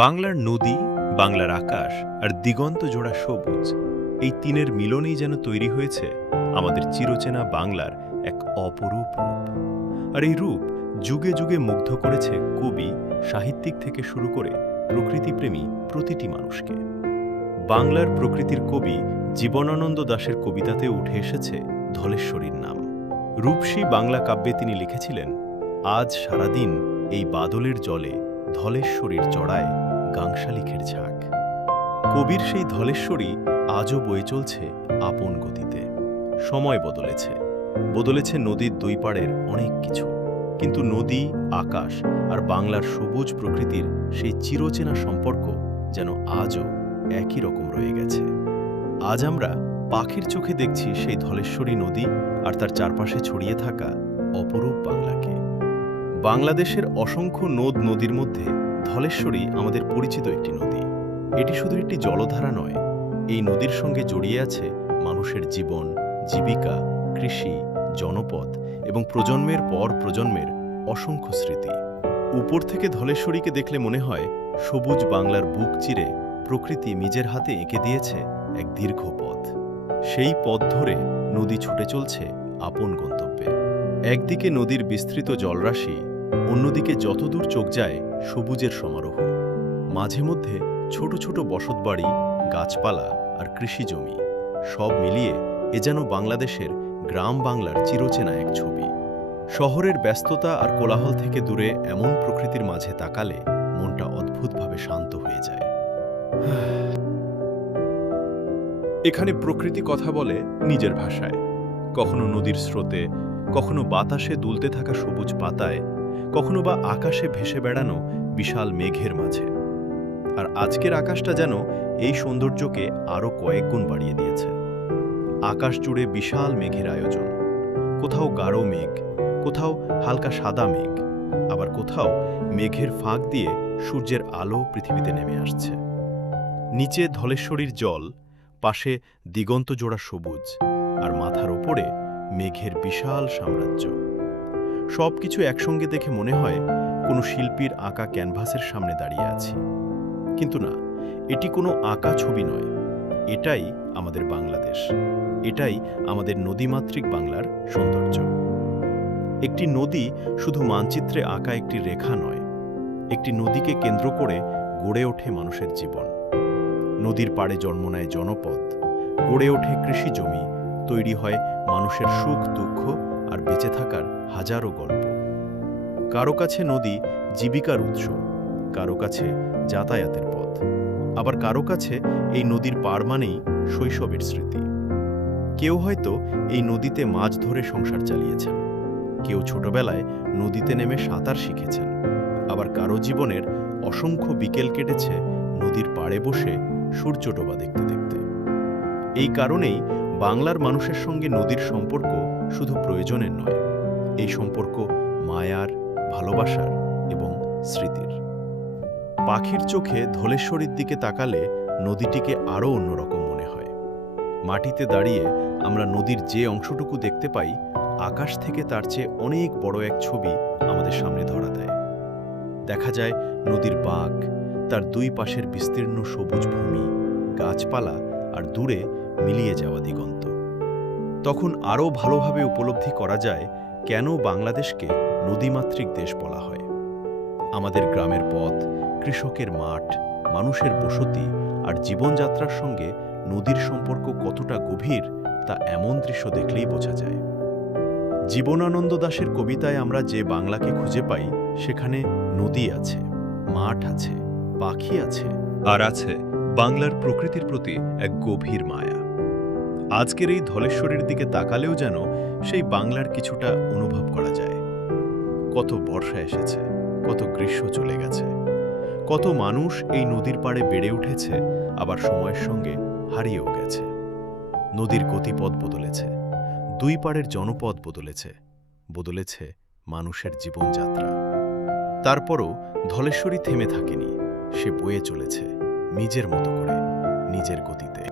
বাংলার নদী, বাংলার আকাশ আর দিগন্ত জোড়া সবুজ, এই তিনের মিলনেই যেন তৈরি হয়েছে আমাদের চিরচেনা বাংলার এক অপরূপ রূপ। আর এই রূপ যুগে যুগে মুগ্ধ করেছে কবি, সাহিত্যিক থেকে শুরু করে প্রকৃতিপ্রেমী প্রতিটি মানুষকে। বাংলার প্রকৃতির কবি জীবনানন্দ দাশের কবিতাতে উঠে এসেছে ধলেশ্বরীর নাম। রূপসী বাংলা কাব্যে তিনি লিখেছিলেন, আজ সারাদিন এই বাদলের জলে ধলেশ্বরীর চড়ায় গাংশালিখের ঝাঁক। কবির সেই ধলেশ্বরী আজও বয়ে চলছে আপন গতিতে। সময় বদলেছে, বদলেছে নদীর দুই পাড়ের অনেক কিছু, কিন্তু নদী, আকাশ আর বাংলার সবুজ প্রকৃতির সেই চিরচেনা সম্পর্ক যেন আজও একই রকম রয়ে গেছে। আজ আমরা পাখির চোখে দেখছি সেই ধলেশ্বরী নদী আর তার চারপাশে ছড়িয়ে থাকা অপরূপ বাংলাকে। বাংলাদেশের অসংখ্য নদ নদীর মধ্যে ধলেশ্বরী আমাদের পরিচিত একটি নদী। এটি শুধু একটি জলধারা নয়, এই নদীর সঙ্গে জড়িয়ে আছে মানুষের জীবন, জীবিকা, কৃষি, জনপদ এবং প্রজন্মের পর প্রজন্মের অসংখ্য স্মৃতি। উপর থেকে ধলেশ্বরীকে দেখলে মনে হয় সবুজ বাংলার বুক চিরে প্রকৃতি নিজের হাতে এঁকে দিয়েছে এক দীর্ঘ পথ। সেই পথ ধরে নদী ছুটে চলছে আপন গন্তব্যে। একদিকে নদীর বিস্তৃত জলরাশি, অন্যদিকে যতদূর চোখ যায় সবুজের সমারোহ। মাঝে মধ্যে ছোট ছোট বসতবাড়ি, গাছপালা আর কৃষি জমি, সব মিলিয়ে এ যেন বাংলাদেশের গ্রাম বাংলার চিরচেনা এক ছবি। শহরের ব্যস্ততা আর কোলাহল থেকে দূরে এমন প্রকৃতির মাঝে তাকালে মনটা অদ্ভুতভাবে শান্ত হয়ে যায়। এখানে প্রকৃতি কথা বলে নিজের ভাষায়, কখনো নদীর স্রোতে, কখনো বাতাসে দুলতে থাকা সবুজ পাতায়, কখনো বা আকাশে ভেসে বেড়ানো বিশাল মেঘের মাঝে। আর আজকের আকাশটা যেন এই সৌন্দর্যকে আরও কয়েক গুণ বাড়িয়ে দিয়েছে। আকাশ জুড়ে বিশাল মেঘের আয়োজন, কোথাও গাঢ় মেঘ, কোথাও হালকা সাদা মেঘ, আবার কোথাও মেঘের ফাঁক দিয়ে সূর্যের আলো পৃথিবীতে নেমে আসছে। নিচে ধলেশ্বরীর জল, পাশে দিগন্ত জোড়া সবুজ, আর মাথার ওপরে মেঘের বিশাল সাম্রাজ্য। সব কিছু একসঙ্গে দেখে মনে হয় কোনো শিল্পীর আঁকা ক্যানভাসের সামনে দাঁড়িয়ে আছি। কিন্তু না, এটি কোনো আঁকা ছবি নয়, এটাই আমাদের বাংলাদেশ, এটাই আমাদের নদীমাতৃক বাংলার সৌন্দর্য। একটি নদী শুধু মানচিত্রে আঁকা একটি রেখা নয়, একটি নদীকে কেন্দ্র করে গড়ে ওঠে মানুষের জীবন। নদীর পাড়ে জন্ম নেয় জনপদ, গড়ে ওঠে কৃষি জমি, তৈরি হয় মানুষের সুখ দুঃখ আর বেঁচে থাকার হাজারো গল্প। কারো কাছে নদী জীবিকার উৎস, কারো কাছে যাতায়াতের পথ, আবার কারো কাছে এই নদীর পার মানেই শৈশবের স্মৃতি। কেউ হয়তো এই নদীতে মাছ ধরে সংসার চালিয়েছেন, কেউ ছোটবেলায় নদীতে নেমে সাঁতার শিখেছেন, আবার কারো জীবনের অসংখ্য বিকেল কেটেছে নদীর পাড়ে বসে সূর্য ডোবা দেখতে দেখতে। এই কারণেই বাংলার মানুষের সঙ্গে নদীর সম্পর্ক শুধু প্রয়োজনের নয়, এই সম্পর্ক মায়ার, ভালোবাসার এবং স্মৃতির। পাখির চোখে ধলেশ্বরীর দিকে তাকালে নদীটিকে আরও অন্যরকম মনে হয়। মাটিতে দাঁড়িয়ে আমরা নদীর যে অংশটুকু দেখতে পাই, আকাশ থেকে তার চেয়ে অনেক বড় এক ছবি আমাদের সামনে ধরা দেয়। দেখা যায় নদীর বাঁক, তার দুই পাশের বিস্তীর্ণ সবুজ ভূমি, গাছপালা আর দূরে মিলিয়ে যাওয়া দিগন্ত। তখন আরও ভালোভাবে উপলব্ধি করা যায় কেন বাংলাদেশকে নদীমাতৃক দেশ বলা হয়। আমাদের গ্রামের পথ, কৃষকের মাঠ, মানুষের বসতি আর জীবনযাত্রার সঙ্গে নদীর সম্পর্ক কতটা গভীর তা এমন দৃশ্য দেখলেই বোঝা যায়। জীবনানন্দ দাশের কবিতায় আমরা যে বাংলাকে খুঁজে পাই, সেখানে নদী আছে, মাঠ আছে, পাখি আছে, আর আছে বাংলার প্রকৃতির প্রতি এক গভীর মায়া। আজকের এই ধলেশ্বরীর দিকে তাকালেও যেন সেই বাংলার কিছুটা অনুভব করা যায়। কত বর্ষা এসেছে, কত গ্রীষ্ম চলে গেছে, কত মানুষ এই নদীর পাড়ে বেড়ে উঠেছে, আবার সময়ের সঙ্গে হারিয়েও গেছে। নদীর গতিপথ বদলেছে, দুই পাড়ের জনপদ বদলেছে, বদলেছে মানুষের জীবনযাত্রা। তারপরও ধলেশ্বরী থেমে থাকেনি, সে বয়ে চলেছে নিজের মতো করে, নিজের গতিতে।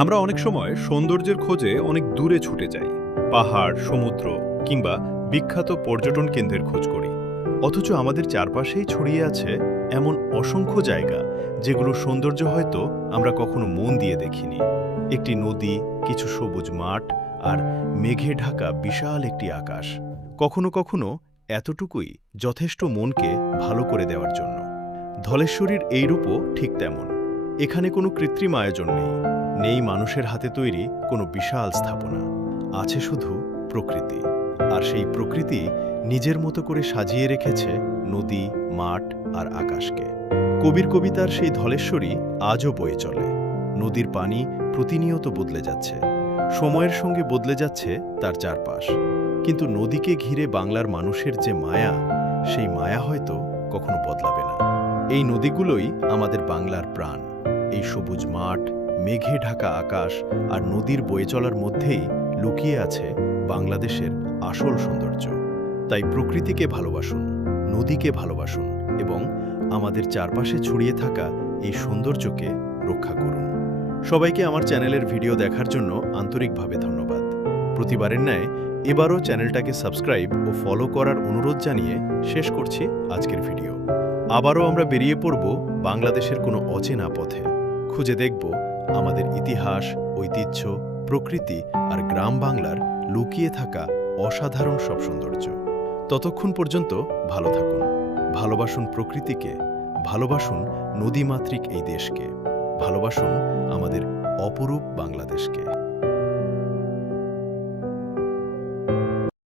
আমরা অনেক সময় সৌন্দর্যের খোঁজে অনেক দূরে ছুটে যাই, পাহাড়, সমুদ্র কিংবা বিখ্যাত পর্যটন কেন্দ্রের খোঁজ করি। অথচ আমাদের চারপাশেই ছড়িয়ে আছে এমন অসংখ্য জায়গা যেগুলো সৌন্দর্য হয়তো আমরা কখনো মন দিয়ে দেখিনি। একটি নদী, কিছু সবুজ মাঠ আর মেঘে ঢাকা বিশাল একটি আকাশ, কখনো কখনো এতটুকুই যথেষ্ট মনকে ভালো করে দেওয়ার জন্য। ধলেশ্বরীর এই রূপও ঠিক তেমন। এখানে কোনো কৃত্রিম আয়োজন নেই, নেই মানুষের হাতে তৈরি কোনো বিশাল স্থাপনা। আছে শুধু প্রকৃতি, আর সেই প্রকৃতি নিজের মতো করে সাজিয়ে রেখেছে নদী, মাঠ আর আকাশকে। কবির কবিতার সেই ধলেশ্বরী আজও বয়ে চলে। নদীর পানি প্রতিনিয়ত বদলে যাচ্ছে, সময়ের সঙ্গে বদলে যাচ্ছে তার চারপাশ। কিন্তু নদীকে ঘিরে বাংলার মানুষের যে মায়া, সেই মায়া হয়তো কখনো বদলাবে না। এই নদীগুলোই আমাদের বাংলার প্রাণ। এই সবুজ মাঠ, মেঘে ঢাকা আকাশ আর নদীর বয়ে চলার মধ্যেই লুকিয়ে আছে বাংলাদেশের আসল সৌন্দর্য। তাই প্রকৃতিকে ভালোবাসুন, নদীকে ভালোবাসুন এবং আমাদের চারপাশে ছড়িয়ে থাকা এই সৌন্দর্যকে রক্ষা করুন। সবাইকে আমার চ্যানেলের ভিডিও দেখার জন্য আন্তরিকভাবে ধন্যবাদ। প্রতিবারের ন্যায় এবারও চ্যানেলটাকে সাবস্ক্রাইব ও ফলো করার অনুরোধ জানিয়ে শেষ করছি আজকের ভিডিও। আবারও আমরা বেরিয়ে পড়ব বাংলাদেশের কোনো অচেনা পথে, খুঁজে দেখব আমাদের ইতিহাস, ঐতিহ্য, প্রকৃতি আর গ্রাম বাংলার লুকিয়ে থাকা অসাধারণ সব সৌন্দর্য। ততক্ষণ পর্যন্ত ভালো থাকুন, ভালোবাসুন প্রকৃতিকে, ভালোবাসুন নদীমাতৃক এই দেশকে, ভালোবাসুন আমাদের অপরূপ বাংলাদেশকে।